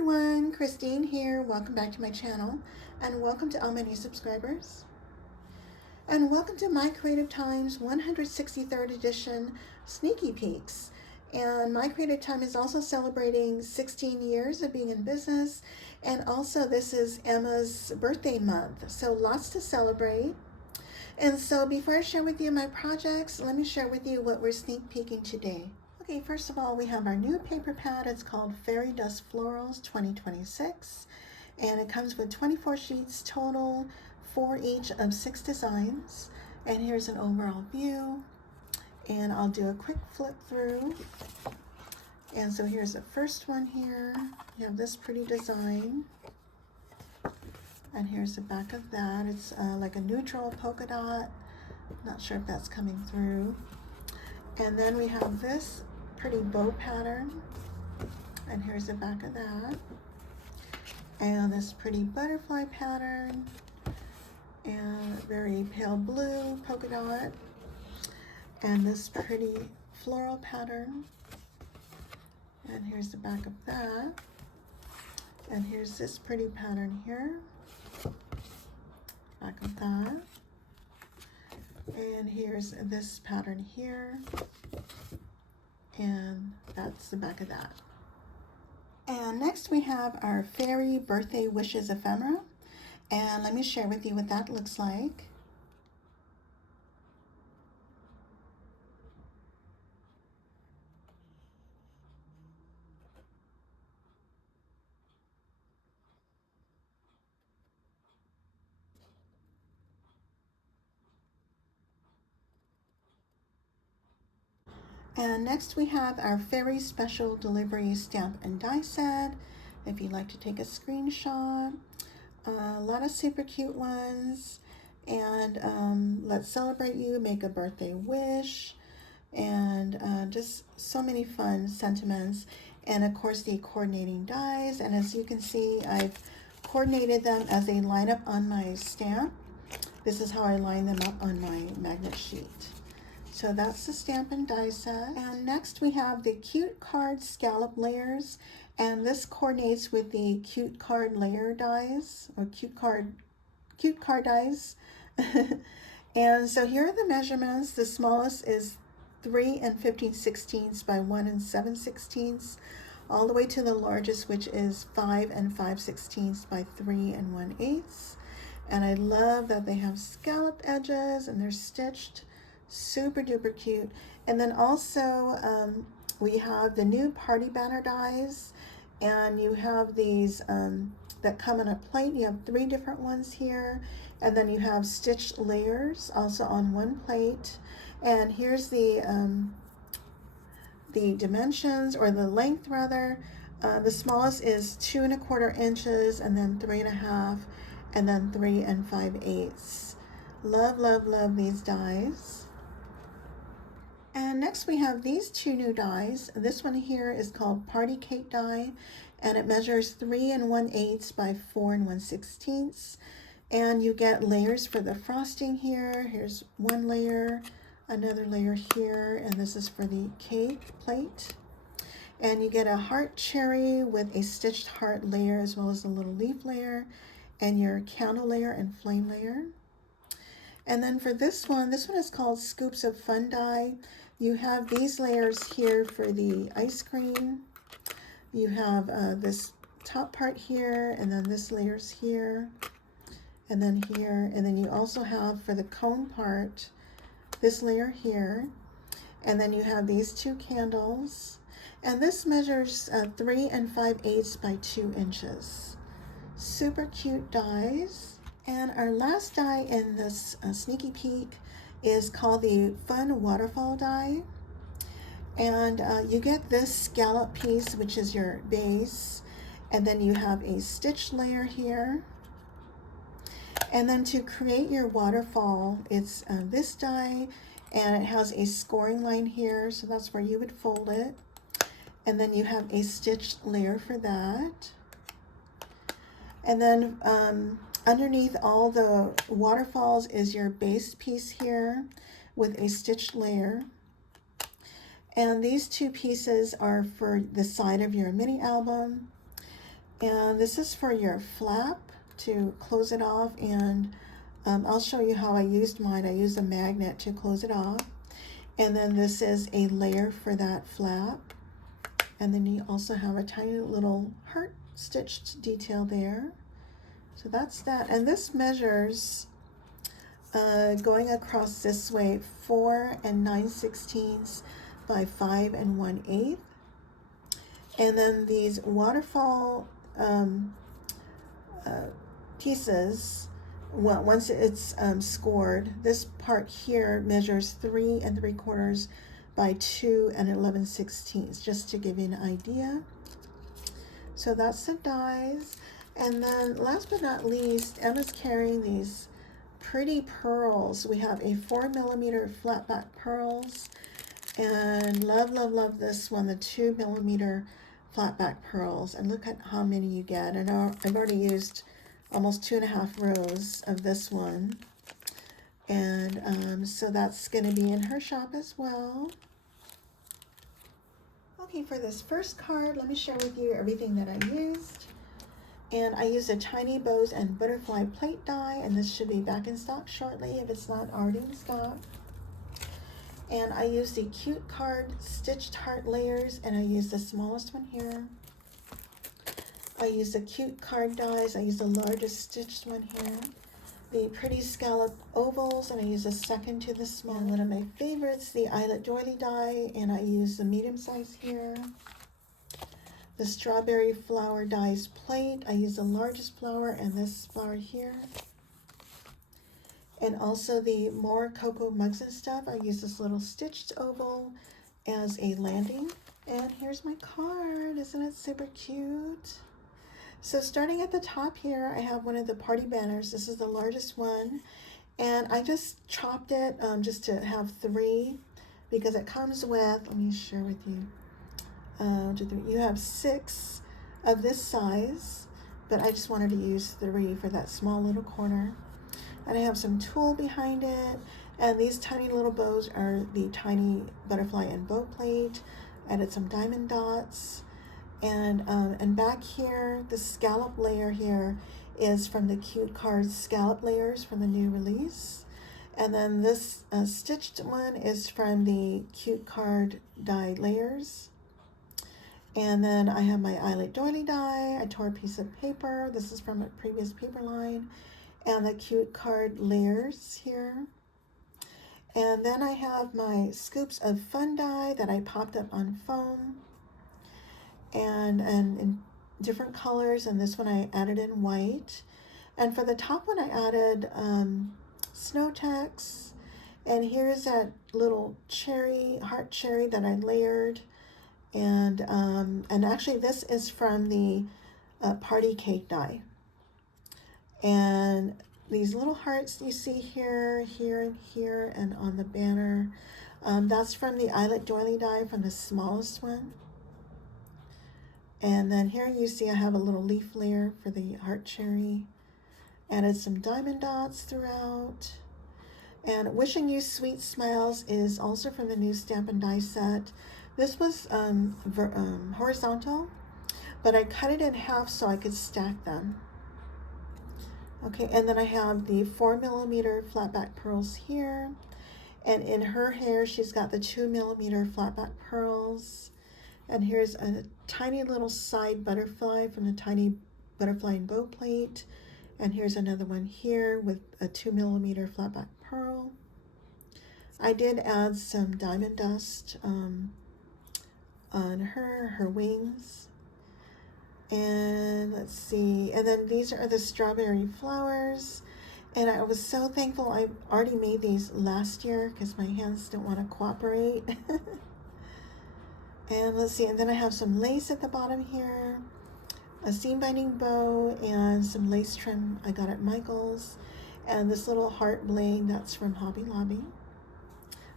everyone, Christine here. Welcome back to my channel and welcome to all my new subscribers. And welcome to My Creative Time's 163rd edition Sneaky Peeks. And My Creative Time is also celebrating 16 years of being in business, and also this is Emma's birthday month, so lots to celebrate. And so before I share with you my projects, let me share with you what we're sneak peeking today. Okay, first of all, we have our new paper pad. It's called Fairy Dust Florals 2026, and it comes with 24 sheets total, 4 each of 6 designs. And here's an overall view, and I'll do a quick flip through. And so here's the first one here. You have this pretty design, and here's the back of that. It's like a neutral polka dot. Not sure if that's coming through. And then we have this pretty bow pattern, and here's the back of that, and this pretty butterfly pattern, and very pale blue polka dot, and this pretty floral pattern, and here's the back of that, and here's this pretty pattern here, back of that, and here's this pattern here, and that's the back of that. And next we have our Fairy Birthday Wishes ephemera, and let me share with you what that looks like. And next we have our Fairy Special Delivery Stamp and Die Set, if you'd like to take a screenshot. A lot of super cute ones, and let's celebrate you, make a birthday wish, and just so many fun sentiments. And of course the coordinating dies, and as you can see, I've coordinated them as they line up on my stamp. This is how I line them up on my magnet sheet. So that's the stamp and die set. And next we have the cute card scallop layers, and this coordinates with the cute card layer dies, or cute card dies. And so here are the measurements. The smallest is 3 15/16 by 1 7/16, all the way to the largest, which is 5 5/16 by 3 1/8. And I love that they have scalloped edges and they're stitched. Super duper cute. And then also we have the new party banner dies, and you have these that come in a plate. You have 3 different ones here, and then you have stitched layers also on one plate. And here's the dimensions, or the length rather. The smallest is 2 1/4 inches, and then 3 1/2, and then 3 5/8. Love, love, love these dies. And next we have these 2 new dies. This one here is called Party Cake Die, and it measures 3 1/8 by 4 1/16. And you get layers for the frosting here. Here's one layer, another layer here, and this is for the cake plate. And you get a heart cherry with a stitched heart layer, as well as a little leaf layer, and your candle layer and flame layer. And then for this one is called Scoops of Fun Die. You have these layers here for the ice cream. You have this top part here, and then this layer's here, and then here, and then you also have for the cone part this layer here, and then you have these 2 candles, and this measures 3 5/8 by 2 inches. Super cute dies. And our last die in this sneaky peek is called the Fun Waterfall die. And you get this scallop piece, which is your base, and then you have a stitch layer here. And then to create your waterfall, it's this die, and it has a scoring line here, so that's where you would fold it. And then you have a stitched layer for that. And then underneath all the waterfalls is your base piece here with a stitched layer. And these 2 pieces are for the side of your mini album. And this is for your flap to close it off, and I'll show you how I used mine. I used a magnet to close it off. And then this is a layer for that flap. And then you also have a tiny little heart stitched detail there. So that's that. And this measures, going across this way, 4 9/16 by 5 1/8. And then these waterfall pieces, once it's scored, this part here measures 3 3/4 by 2 11/16, just to give you an idea. So that's the dies. And then last but not least, Emma's carrying these pretty pearls. We have a 4mm flat back pearls, and love this one, the 2mm flat back pearls. And look at how many you get. And I've already used almost 2.5 rows of this one, and so that's going to be in her shop as well. Okay, for this first card, let me share with you everything that I used. And I used a tiny bows and butterfly plate die, and this should be back in stock shortly if it's not already in stock. And I used the cute card stitched heart layers, and I used the smallest one here. I used the cute card dies. I used the largest stitched one here. The pretty scallop ovals, and I used a second to the small. And one of my favorites, the eyelet doily die, and I used the medium size here. The strawberry flower dies plate, I used the largest flower and this flower here. And also the more cocoa mugs and stuff, I used this little stitched oval as a landing. And here's my card. Isn't it super cute? So starting at the top here, I have one of the party banners. This is the largest one. And I just chopped it just to have 3, because it comes with, let me share with you. You have 6 of this size, but I just wanted to use 3 for that small little corner. And I have some tulle behind it, and these tiny little bows are the tiny butterfly and bow plate. I added some diamond dots, and back here, the scallop layer here is from the cute cards scallop layers from the new release. And then this stitched one is from the cute card die layers. And then I have my eyelet doily die. I tore a piece of paper. This is from a previous paper line. And the cute card layers here. And then I have my scoops of fun die that I popped up on foam. And in different colors. And this one I added in white. And for the top one I added snow text. And here's that little cherry, heart cherry that I layered. And actually this is from the party cake die. And these little hearts you see here, here, and here, and on the banner, that's from the eyelet doily die, from the smallest one. And then here you see I have a little leaf layer for the heart cherry. Added some diamond dots throughout. And Wishing You Sweet Smiles is also from the new Stamp and Die set. This was horizontal, but I cut it in half so I could stack them. Okay, and then I have the 4mm flat back pearls here. And in her hair, she's got the 2mm flat back pearls. And here's a tiny little side butterfly from the tiny butterfly and bow plate. And here's another one here with a 2mm flat back pearl. I did add some diamond dust on her wings. And let's see, and then these are the strawberry flowers. And I was so thankful I already made these last year because my hands didn't want to cooperate. And let's see, and then I have some lace at the bottom here, a seam binding bow, and some lace trim I got at Michael's, and this little heart bling that's from Hobby Lobby.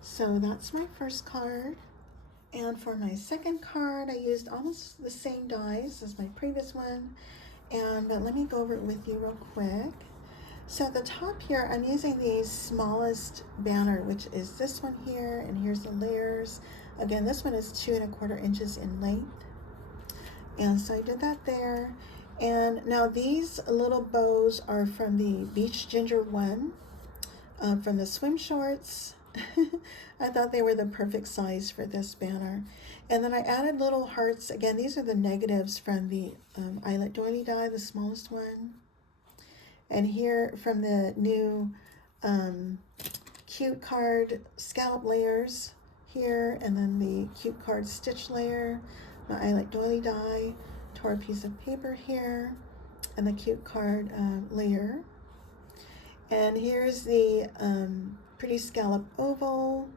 So that's my first card. And for my second card, I used almost the same dies as my previous one, but let me go over it with you real quick. So at the top here, I'm using the smallest banner, which is this one here, and here's the layers. Again, this one is 2 1/4 inches in length. And so I did that there. And now these little bows are from the Beach Ginger one, from the swim shorts. I thought they were the perfect size for this banner. And then I added little hearts. Again, these are the negatives from the eyelet doily die, the smallest one. And here from the new cute card scallop layers here, and then the cute card stitch layer, my eyelet doily die, tore a piece of paper here, and the cute card layer. And here's the pretty scallop oval,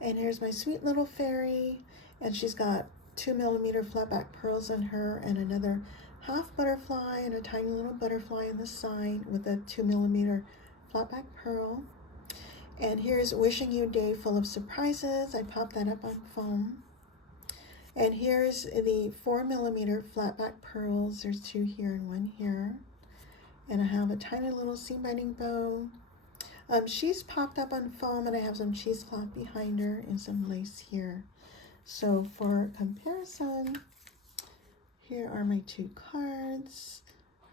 and here's my sweet little fairy, and she's got 2mm flat back pearls on her, and another half butterfly and a tiny little butterfly on the side with a 2mm flat back pearl. And here's wishing you a day full of surprises. I popped that up on foam. And here's the 4mm flat back pearls. There's 2 here and 1 here. And I have a tiny little seam binding bow. She's popped up on foam, and I have some cheesecloth behind her and some lace here. So for comparison, here are my 2 cards.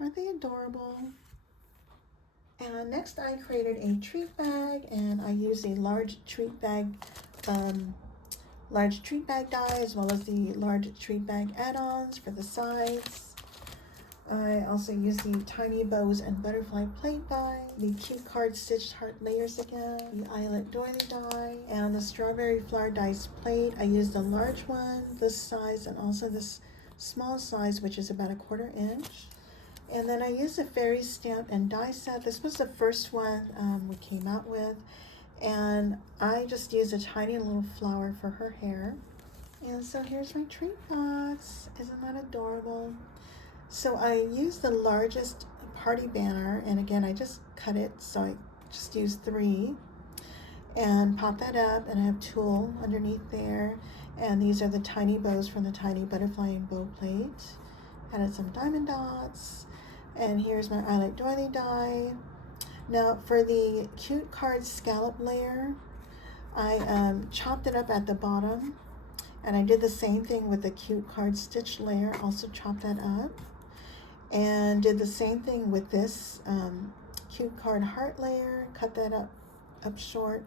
Aren't they adorable? And next I created a treat bag, and I used a large treat bag die, as well as the large treat bag add-ons for the sides. I also used the tiny bows and butterfly plate die, the cute card stitched heart layers again, the eyelet doily die, and the strawberry flower dice plate. I used the large one, this size, and also this small size, which is about 1/4 inch. And then I used a fairy stamp and die set. This was the first one we came out with, and I just used a tiny little flower for her hair. And so here's my treat box. Isn't that adorable? So I used the largest party banner, and again I just cut it, so I just used 3 and pop that up, and I have tulle underneath there, and these are the tiny bows from the tiny butterfly and bow plate. Added some diamond dots, and here's my eyelet doily die. Now for the cute card scallop layer, I chopped it up at the bottom, and I did the same thing with the cute card stitch layer, also chopped that up, and did the same thing with this cute card heart layer, cut that up short.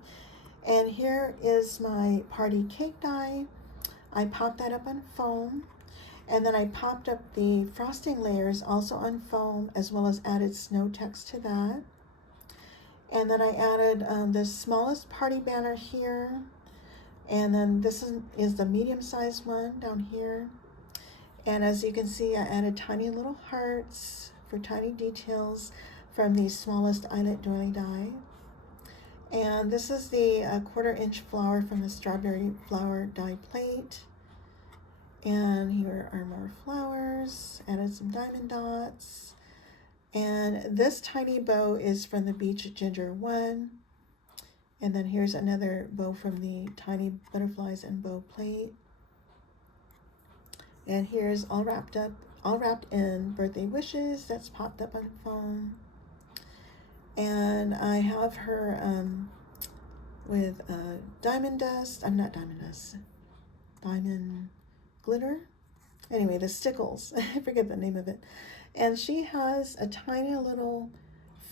And here is my party cake die. I popped that up on foam, and then I popped up the frosting layers also on foam, as well as added snow text to that. And then I added the smallest party banner here, and then this is the medium-sized one down here. And as you can see, I added tiny little hearts for tiny details from the smallest eyelet doily die. And this is the 1/4 inch flower from the strawberry flower die plate. And here are more flowers, added some diamond dots. And this tiny bow is from the Beach Ginger one. And then here's another bow from the tiny butterflies and bow plate. And here's all wrapped in birthday wishes that's popped up on foam. And I have her with diamond glitter. Anyway, the stickles, I forget the name of it. And she has a tiny little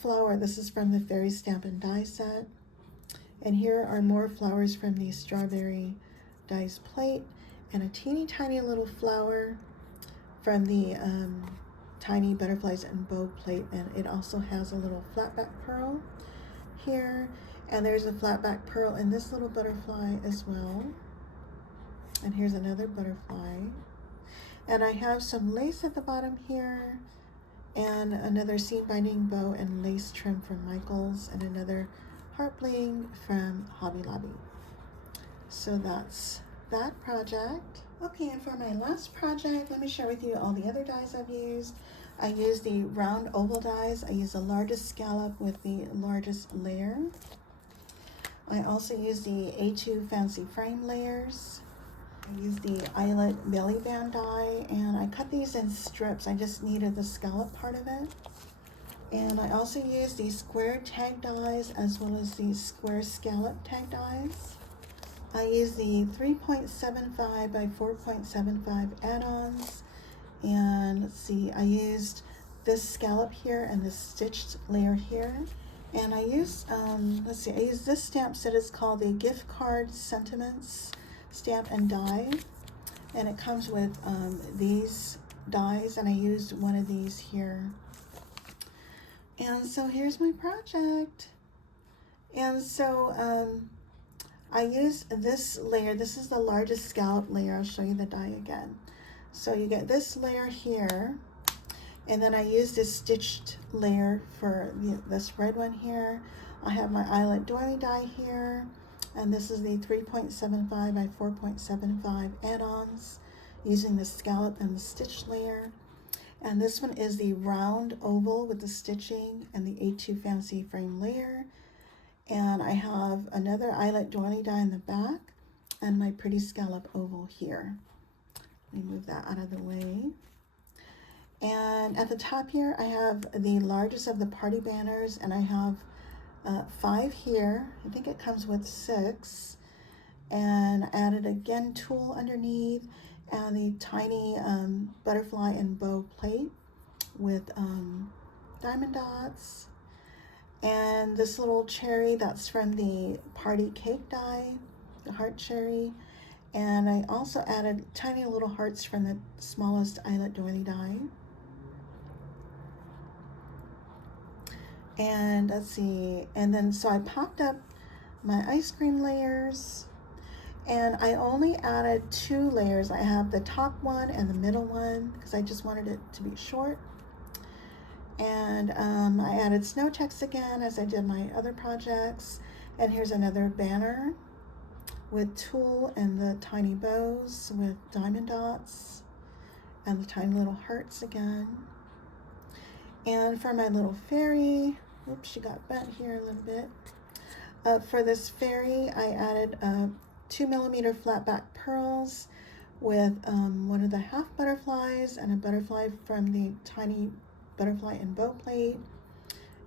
flower. This is from the fairy stamp and die set. And here are more flowers from the strawberry dies plate, and a teeny tiny little flower from the tiny butterflies and bow plate. And it also has a little flat back pearl here, and there's a flat back pearl in this little butterfly as well. And here's another butterfly. And I have some lace at the bottom here, and another seam binding bow and lace trim from Michaels, and another heart bling from Hobby Lobby. So that's that project. Okay, and for my last project, let me share with you all the other dies I've used. I used the round oval dies. I used the largest scallop with the largest layer. I also used the A2 fancy frame layers. I used the eyelet belly band die, and I cut these in strips. I just needed the scallop part of it. And I also used the square tag dies as well as the square scallop tag dies. I used the 3.75 by 4.75 add-ons, And let's see, I used this scallop here and this stitched layer here. And I used, let's see, I used this stamp set. It's called the Gift Card Sentiments Stamp and Die. And it comes with these dies, and I used one of these here. And so here's my project. And so I used this layer. This is the largest scallop layer. I'll show you the die again. So you get this layer here, and then I used this stitched layer for this red one here. I have my eyelet doily die here, and this is the 3.75 by 4.75 add-ons using the scallop and the stitch layer. And this one is the round oval with the stitching and the A2 fancy frame layer. And I have another eyelet doily die in the back and my pretty scallop oval here. Let me move that out of the way. And at the top here, I have the largest of the party banners, and I have 5 here. I think it comes with 6. And I added again tulle underneath and the tiny butterfly and bow plate with diamond dots. And this little cherry, that's from the party cake die, the heart cherry. And I also added tiny little hearts from the smallest eyelet doily die. And let's see, and then so I popped up my ice cream layers, and I only added 2 layers. I have the top one and the middle one because I just wanted it to be short. And I added snow checks again as I did my other projects. And here's another banner with tulle and the tiny bows with diamond dots and the tiny little hearts again. And for my little fairy, oops, she got bent here a little bit. For this fairy, I added 2mm flat back pearls with one of the half butterflies and a butterfly from the tiny butterfly and bow plate.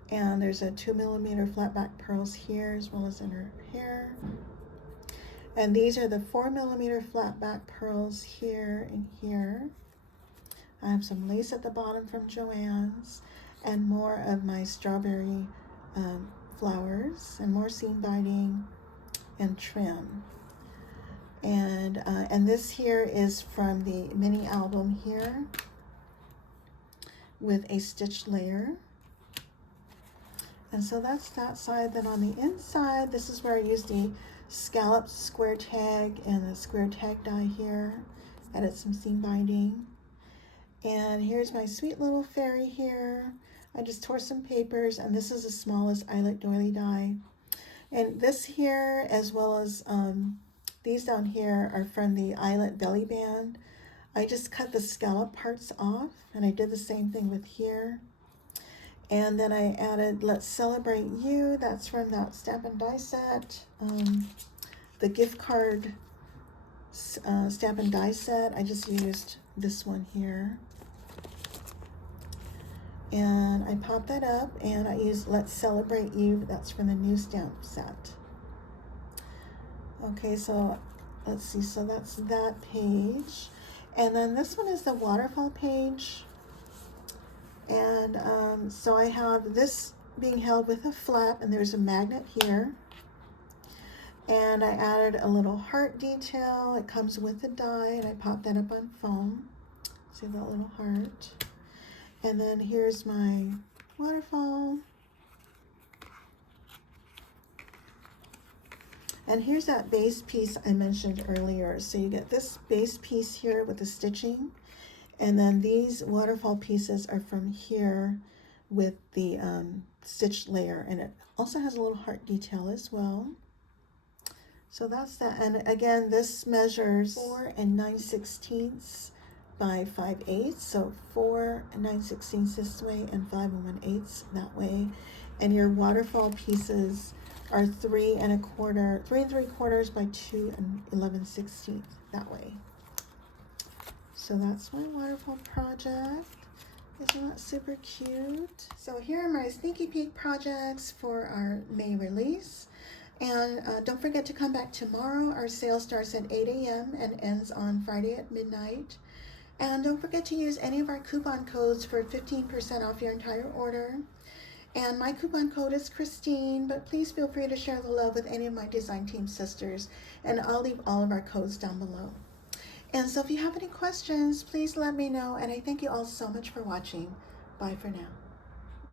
And there's a 2mm flat back pearls here as well as in her hair. And these are the 4mm flat back pearls here and here. I have some lace at the bottom from Joann's and more of my strawberry flowers and more seam binding and trim. And this here is from the mini album here with a stitched layer. And so that's that side. Then on the inside, this is where I used the scallop square tag and the square tag die here. Added some seam binding. And here's my sweet little fairy here. I just tore some papers, and this is the smallest eyelet doily die. And this here, as well as these down here, are from the eyelet belly band. I just cut the scallop parts off, and I did the same thing with here. And then I added Let's Celebrate You. That's from that Stamp and Die set. The gift card Stamp and Die set. I just used this one here. And I popped that up, and I used Let's Celebrate You. That's from the new stamp set. Okay, so let's see. So that's that page. And then this one is the waterfall page. And so I have this being held with a flap, and there's a magnet here. And I added a little heart detail. It comes with the die, and I popped that up on foam. See that little heart. And then here's my waterfall. And here's that base piece I mentioned earlier. So you get this base piece here with the stitching. And then these waterfall pieces are from here with the stitched layer. And it also has a little heart detail as well. So that's that. And again, this measures 4 9/16 by 5/8. So 4 9/16 this way and 5 1/8 that way. And your waterfall pieces are 3 3¾ by 2 11/16 that way. So that's my waterfall project. Isn't that super cute? So here are my sneaky peek projects for our May release. And don't forget to come back tomorrow. Our sale starts at 8 a.m. and ends on Friday at midnight. And don't forget to use any of our coupon codes for 15% off your entire order. And my coupon code is Christine, but please feel free to share the love with any of my design team sisters, and I'll leave all of our codes down below. And so if you have any questions, please let me know, and I thank you all so much for watching. Bye for now.